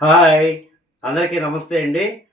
Hi. అందరికీ నమస్తే అండి.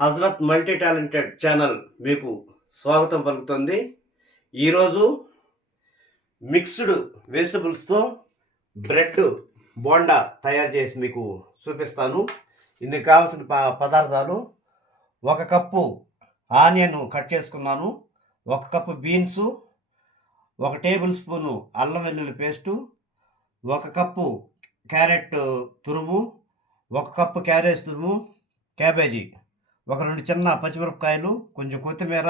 హజరత్ మల్టీ టాలెంటెడ్ ఛానల్ మీకు స్వాగతం పలుకుతుంది. ఈరోజు మిక్స్డ్ వెజిటబుల్స్తో బ్రెడ్ బోండా తయారు చేసి మీకు చూపిస్తాను. ఇందుకు కావాల్సిన ప పదార్థాలు ఒక కప్పు ఆనియన్ కట్ చేసుకున్నాను. ఒక కప్పు బీన్సు ఒక టేబుల్ స్పూను అల్లం వెల్లుల్లి పేస్టు ఒక కప్పు క్యారెట్ తురుము ఒక కప్పు క్యారేజ్ తురుము క్యాబేజీ ఒక రెండు చిన్న పచ్చిమిరపకాయలు కొంచెం కొత్తిమీర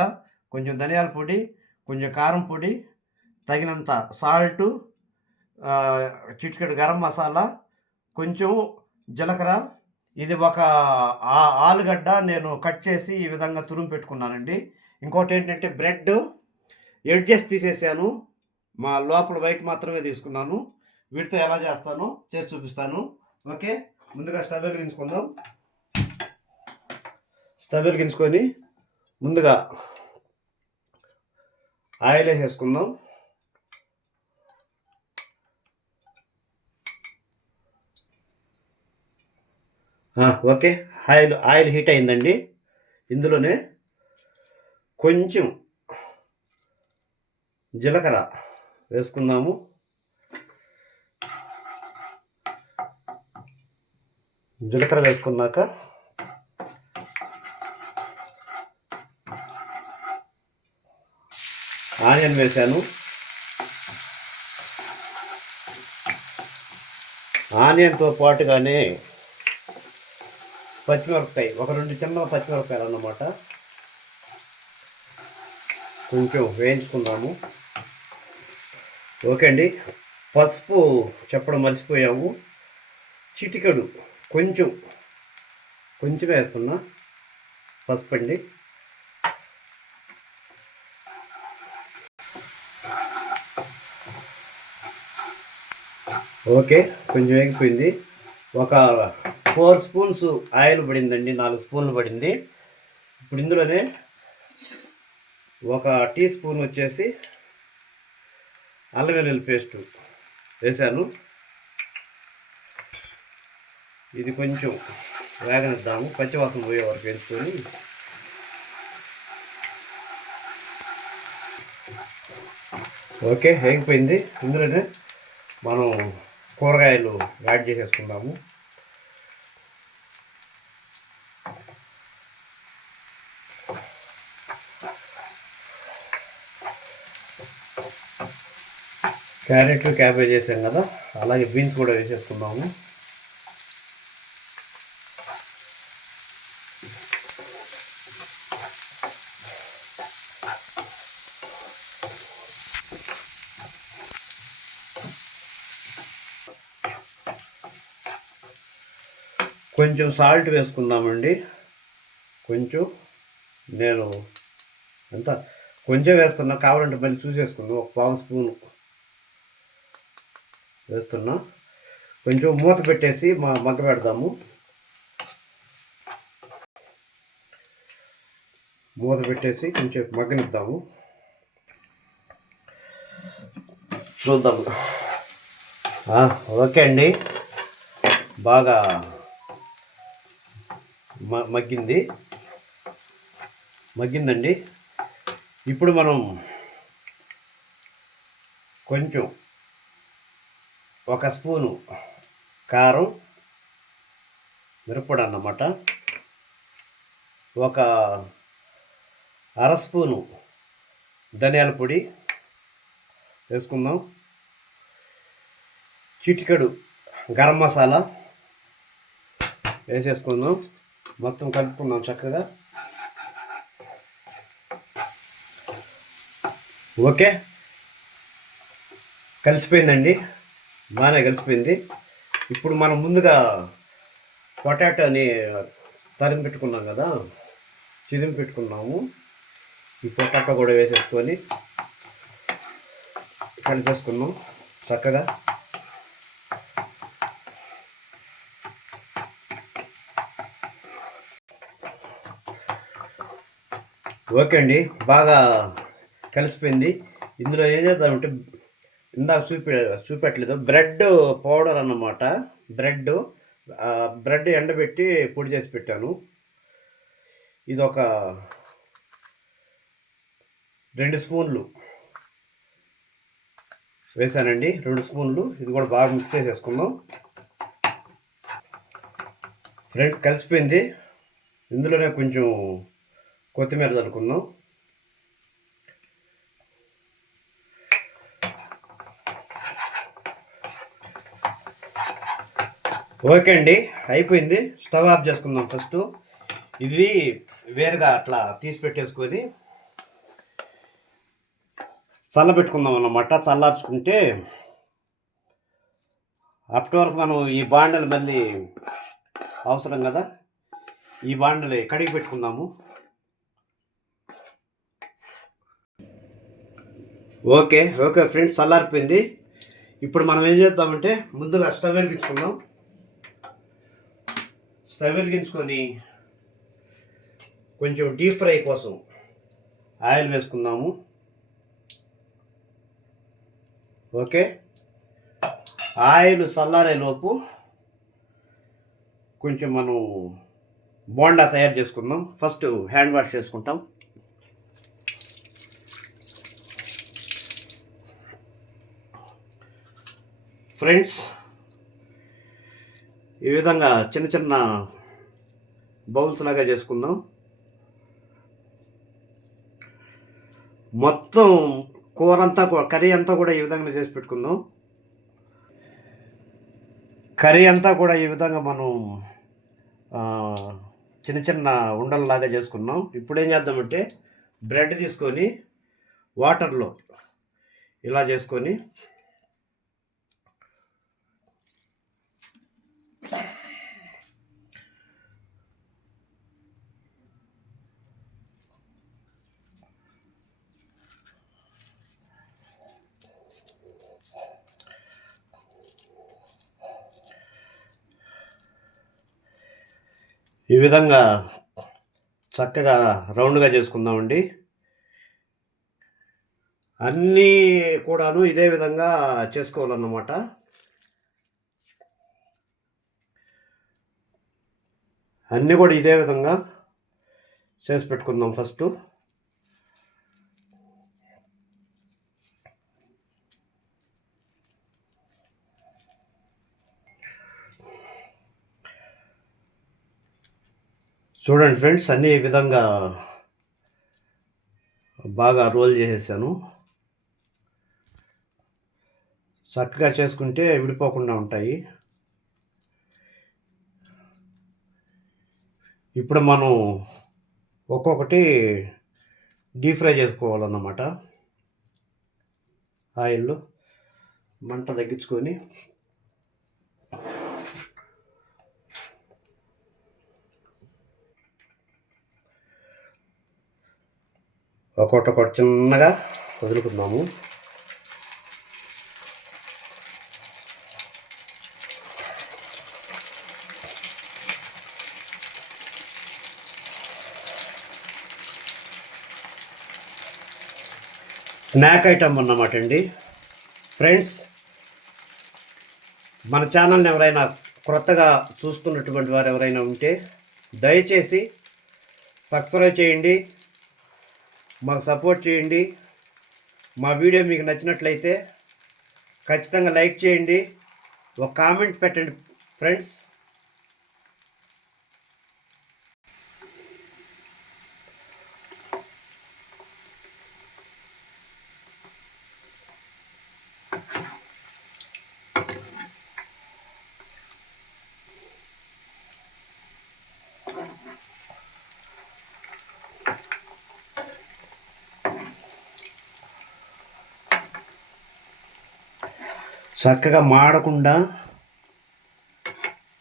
కొంచెం ధనియాల పొడి కొంచెం కారం పొడి తగినంత సాల్టు చిటికెడు గరం మసాలా కొంచెం జీలకర్ర. ఇది ఒక ఆలుగడ్డ నేను కట్ చేసి ఈ విధంగా తురుము పెట్టుకున్నానండి. ఇంకోటి ఏంటంటే బ్రెడ్ ఎడ్జెస్ తీసేసాను. మా లోపల వైట్ మాత్రమే తీసుకున్నాను. వీటితో ఎలా చేస్తానో చేసి చూపిస్తాను. ఓకే? ముందుగా స్టవ్ వెలిగించుకుందాం స్టవ్ వెలిగించుకొని ముందుగా ఆయిల్ వేసేసుకుందాం. ఓకే. ఆయిల్ ఆయిల్ హీట్ అయిందండి. ఇందులోనే కొంచెం జీలకర్ర వేసుకుందాము. జీలకర్ర వేసుకున్నాక ఆనియన్ వేశాను ఆనియన్తో పాటుగానే పచ్చిమిరపకాయ ఒక రెండు చిన్న పచ్చిమిరపకాయలు అన్నమాట. కొంచెం వేయించుకున్నాము ఓకే అండి పసుపు చెప్పడం మర్చిపోయాము. చిటికెడు. కొంచెం కొంచెం వేస్తున్నా. పసుపు అండి. ఓకే కొంచెం వేగిపోయింది. ఒక ఫోర్ స్పూన్స్ ఆయిల్ పడిందండి నాలుగు స్పూన్లు పడింది. ఇప్పుడు ఇందులోనే ఒక టీ స్పూన్ వచ్చేసి అల్లం వెల్లుల్లి పేస్ట్ వేసాను ఇది కొంచెం వేగనిద్దాము. పచ్చివాసన పోయే వరకు వేసుకొని ఓకే అయిపోయింది. ఇందులోనే మనం కూరగాయలు యాడ్ చేసేసుకుందాము. క్యారెట్ క్యాబేజ్ వేసాం కదా. అలాగే బీన్స్ కూడా వేసేసుకుందాము. కొంచెం సాల్ట్ వేసుకుందామండి. కొంచెం నేను ఎంత కొంచెం వేస్తున్నా కావాలంటే మళ్ళీ చూసేసుకుందాం ఒక పావు స్పూను వేస్తున్నా. కొంచెం మూత పెట్టేసి మా మగ్గ పెడదాము. మూత పెట్టేసి కొంచెం మగ్గనిద్దాము. చూద్దాము ఓకే అండి. బాగా మగ్గింది. మగ్గిందండి. ఇప్పుడు మనం కొంచెం ఒక స్పూను కారం మిరప్పొడి అన్నమాట. ఒక అర స్పూను ధనియాల పొడి వేసుకుందాం. చిటికెడు గరం మసాలా వేసేసుకుందాం. మొత్తం కలుపుకుందాం చక్కగా. ఓకే. కలిసిపోయిందండి. బాగానే కలిసిపోయింది. ఇప్పుడు మనం ముందుగా పొటాటోని తరిమి పెట్టుకున్నాం కదా చిదిమి పెట్టుకున్నాము. ఈ పొటాటో కూడా వేసేసుకొని కలిపేసుకున్నాం చక్కగా. ఓకే అండి. బాగా కలిసిపోయింది. ఇందులో ఏం చేద్దామంటే ఇందాక చూపి చూపెట్టలేదు. బ్రెడ్ పౌడర్ అన్నమాట. బ్రెడ్ బ్రెడ్ ఎండబెట్టి పొడి చేసి పెట్టాను. ఇది ఒక రెండు స్పూన్లు వేసానండి. రెండు స్పూన్లు. ఇది కూడా బాగా మిక్స్ చేసేసుకుందాం. ఫ్రెండ్స్ కలిసిపోయింది. ఇందులోనే కొంచెం కొత్తిమీర చల్లుకుందాం. ఓకే అండి అయిపోయింది. స్టవ్ ఆఫ్ చేసుకుందాం ఫస్ట్. ఇది వేరుగా అట్లా తీసి పెట్టేసుకొని చల్లబెట్టుకుందాం అన్నమాట. చల్లార్చుకుంటే అప్పటి వరకు మనం ఈ బాండలు మళ్ళీ అవసరం కదా? ఈ బాండలు కడిగి పెట్టుకుందాము. ఓకే ఓకే ఫ్రెండ్స్ చల్లారిపోయింది. ఇప్పుడు మనం ఏం చేద్దామంటే ముందుగా స్టవ్ వెలిగించుకుందాం. స్టవ్ వెలిగించుకొని కొంచెం డీప్ ఫ్రై కోసం ఆయిల్ వేసుకుందాము. ఓకే? ఆయిల్ చల్లారే లోపు కొంచెం మనం బోండా తయారు చేసుకుందాం. ఫస్ట్ హ్యాండ్ వాష్ చేసుకుంటాం. ఫ్రెండ్స్ ఈ విధంగా చిన్న చిన్న బౌల్స్ లాగా చేసుకుందాం. మొత్తం కూర అంతా కర్రీ అంతా కూడా ఈ విధంగా చేసి పెట్టుకుందాం. కర్రీ అంతా కూడా ఈ విధంగా మనం చిన్న చిన్న ఉండల్లాగా చేసుకున్నాం. ఇప్పుడు ఏం చేద్దామంటే బ్రెడ్ తీసుకొని వాటర్లో ఇలా చేసుకొని ఈ విధంగా చక్కగా రౌండ్గా చేసుకుందామండి. అన్నీ కూడాను ఇదే విధంగా చేసుకోవాలన్నమాట. అన్నీ కూడా ఇదే విధంగా చేసి పెట్టుకుందాం ఫస్ట్. చూడండి ఫ్రెండ్స్ అన్ని ఈ విధంగా బాగా రోల్ చేసేసాను. చక్కగా చేసుకుంటే విడిపోకుండా ఉంటాయి. ఇప్పుడు మనం ఒక్కొక్కటి డీప్ ఫ్రై చేసుకోవాలన్నమాట. ఆయిల్లో మంట తగ్గించుకొని ఒక్కొక్కటి ఒకటి చిన్నగా వదులుకుందాము. స్నాక్ ఐటమ్ అన్నమాట అండి. ఫ్రెండ్స్ మన ఛానల్ని ఎవరైనా క్రొత్తగా చూస్తున్నటువంటి వారు ఎవరైనా ఉంటే దయచేసి సబ్స్క్రైబ్ చేయండి. మాకు సపోర్ట్ చేయండి. మా వీడియో మీకు నచ్చినట్లయితే ఖచ్చితంగా లైక్ చేయండి. ఒక కామెంట్ పెట్టండి ఫ్రెండ్స్. చక్కగా మాడకుండా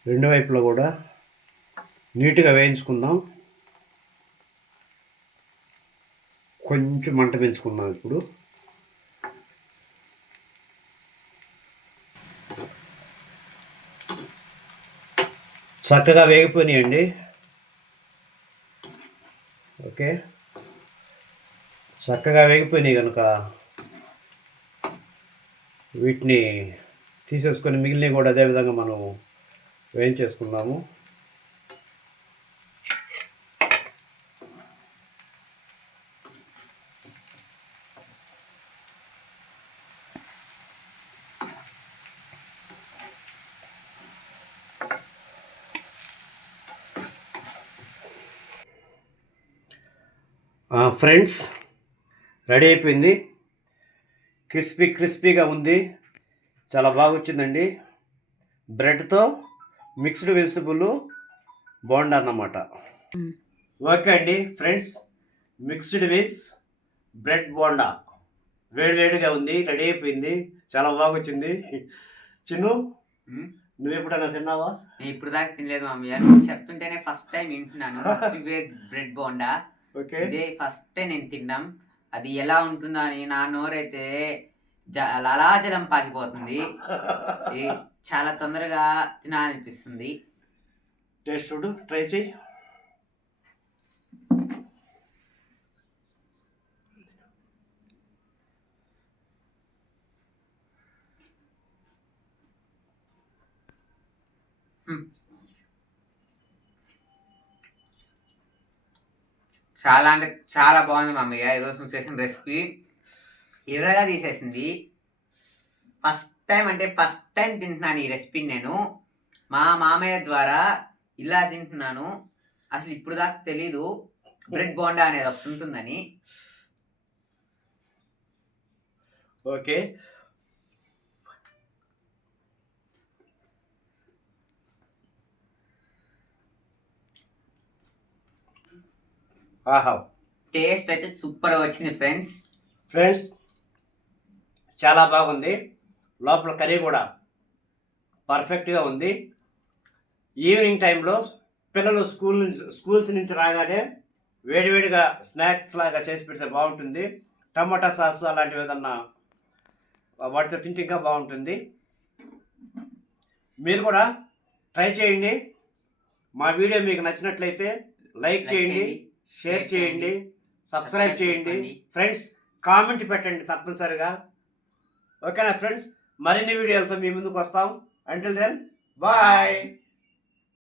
రెండు వైపులో కూడా నీట్గా వేయించుకుందాం. కొంచెం మంట పెంచుకుందాం ఇప్పుడు. చక్కగా వేగిపోయినాయండి. ఓకే. చక్కగా వేగిపోయినాయి కనుక. వీటిని తీసేసుకొని మిగిలినవి కూడా అదేవిధంగా మనం వేయించేసుకుందాము ఫ్రెండ్స్ రెడీ అయిపోయింది. క్రిస్పీ క్రిస్పీగా ఉంది. చాలా బాగా వచ్చిందండి బ్రెడ్తో మిక్స్డ్ వెజిటబుల్ బోండా అన్నమాట ఓకే అండి friends mixed veg bread bonda. వేడివేడిగా ఉంది రెడీ అయిపోయింది. చాలా బాగా వచ్చింది చిన్ను నువ్వు ఎప్పుడైనా తిన్నావా? నేను ఇప్పుడు దాకా తినలేదు మామయ్య. నువ్వు చెప్తుంటేనే ఫస్ట్ టైం వింటున్నాను. బ్రెడ్ బోండా. ఓకే. ఇదే ఫస్ట్ టైం నేను తిన్నాం. అది ఎలా ఉంటుందో అని నా నోరైతే జ- లలాజలం పాకిపోతుంది. చాలా తొందరగా తినాలనిపిస్తుంది. టేస్ట్ చూడు ట్రై చేయి. చాలా అంటే చాలా బాగుంది మామయ్య. ఈరోజు నువ్వు చేసిన రెసిపీ ఎర్రగా తీసేసింది. ఫస్ట్ టైం అంటే ఫస్ట్ టైం తింటున్నాను ఈ రెసిపీని నేను. మా మామయ్య ద్వారా ఇలా తింటున్నాను. అసలు ఇప్పుడు దాకా తెలీదు. బ్రెడ్ బోండా అనేది ఒకటి ఉంటుందని. ఓకే. ఆహా. టేస్ట్ అయితే సూపర్ వచ్చింది ఫ్రెండ్స్. ఫ్రెండ్స్ చాలా బాగుంది. లోపల కర్రీ కూడా పర్ఫెక్ట్గా ఉంది. ఈవినింగ్ టైంలో పిల్లలు స్కూల్ నుంచి స్కూల్స్ నుంచి రాగానే వేడివేడిగా స్నాక్స్ లాగా చేసి పెడితే బాగుంటుంది. టమాటా సాస్ అలాంటివి ఏదన్నా వాటితో తింటే ఇంకా బాగుంటుంది. మీరు కూడా ట్రై చేయండి. మా వీడియో మీకు నచ్చినట్లయితే లైక్ చేయండి. షేర్ చేయండి. సబ్స్క్రైబ్ చేయండి. ఫ్రెండ్స్ కామెంట్ పెట్టండి తప్పనిసరిగా. ఓకేనా ఫ్రెండ్స్ మరిన్ని వీడియోలతో మీ ముందుకు వస్తాం. Until then bye